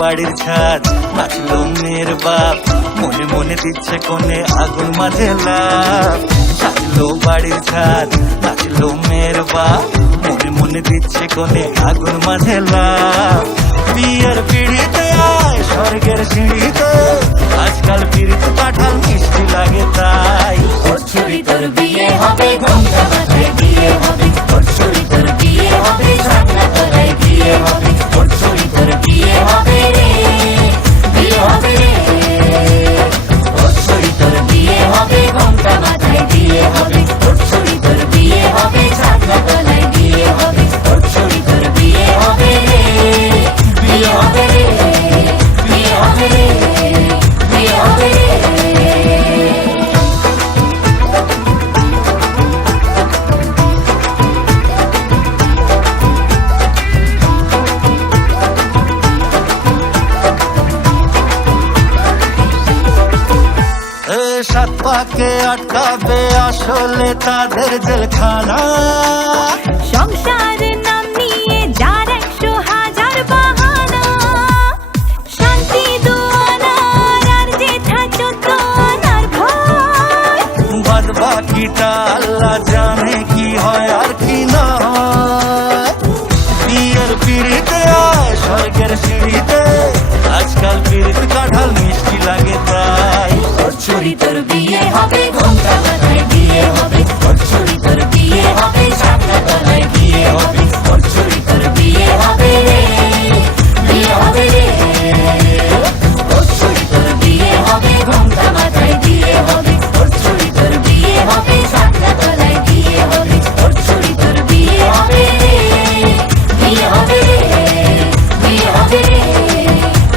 বাড়ির ছাদ, নাচলো মেয়ের বাপ, মনে মনে দিচ্ছে কোণে আগুন মাঝে লাভ। সাজলো বাড়ির ছাদ, নাচলো মেয়ের বাপ, মনে মনে দিচ্ছে কোণে আগুন মাঝে লাভ। বিয়ের পিড়িতে আয় স্বর্গের সিঁড়িতে, আজকাল পিড়িত কাঁঠাল মিষ্টি লাগে তাই। ওর ছুরি তোর বিয়ে হবে, ঘোমটা মাথায় দিয়ে হবে। ওর ছুরি তোর বিয়ে হবে, ছাগনা তলায় দিয়ে হবে। ওর ছুরি তোর বিয়ে হবে রে, বিয়ে হবে রে। ওর ছুরি তোর বিয়ে হবে, ঘোমটা মাথায় দিয়ে হবে। ওর ছুরি তোর বিয়ে হবে, ছাগনা তলায় দিয়ে হবে। ওর ছুরি তোর বিয়ে হবে রে, বিয়ে হবে রে, বিয়ে হবে রে, বিয়ে হবে রে। সাত পাকে আটকাবে আসলে তাদের জেলখানা। সংসারের নাম নিয়ে যার 100,000 বাহানা, শান্তি দুয়ানার আর যেথা 14 আনার ভয়। বাদ বাকিটা আল্লাহ জানে কি হয় আর কি না হয়। বিয়ের পিড়িতে আয় স্বর্গের সিঁড়িতে, আজকাল পিড়িত কাঁঠাল মিষ্টি লাগে তাই। ওর ছুরি তোর বিয়ে হবে, ঘোমটা মাথায় দিয়ে হবে। ওর ছুরি তোর বিয়ে হবে, ছাগনা তলায় দিয়ে হবে। ওর ছুরি তোর বিয়ে হবে রে, বিয়ে হবে রে। ওর ছুরি তোর বিয়ে হবে, ঘোমটা মাথায় দিয়ে হবে। ওর ছুরি তোর বিয়ে হবে, ছাগনা তলায় দিয়ে হবে। ওর ছুরি তোর বিয়ে হবে রে, বিয়ে হবে রে, বিয়ে হবে রে,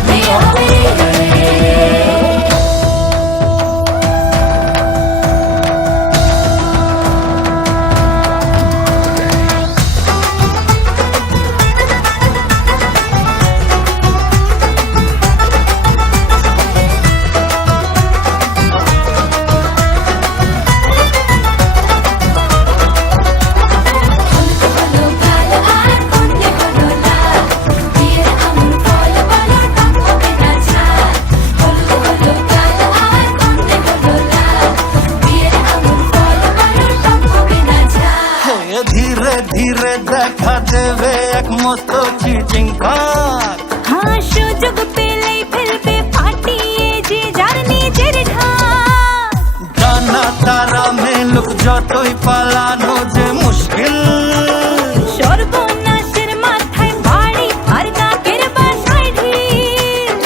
বিয়ে হবে রে। ধীরে ধীরে দেখা দেবে এক মস্ত চিটিং কাক। হ্যাঁ, সুযোগ পেলেই ফেলবে ফাটিয়ে যে যার নিজের ঢাক। জানা তারা মেলুক যতই পালানো যে মুশকিল। সর্বনাশের মাথায় বাড়ি আর নাকের বাসায় ঢিল।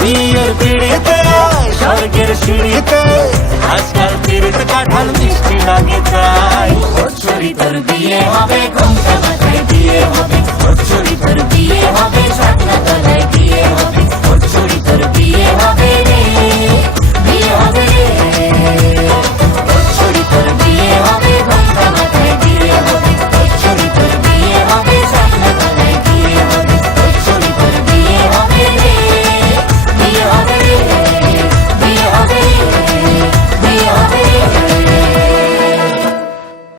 বিয়ের পিড়িতে আয় স্বর্গের সিঁড়িতে, আজকাল পিড়িত কাঁঠাল মিষ্টি লাগে তাই। ওর ছুরি তোর বিয়ে হবে, ঘোমটা মাথায়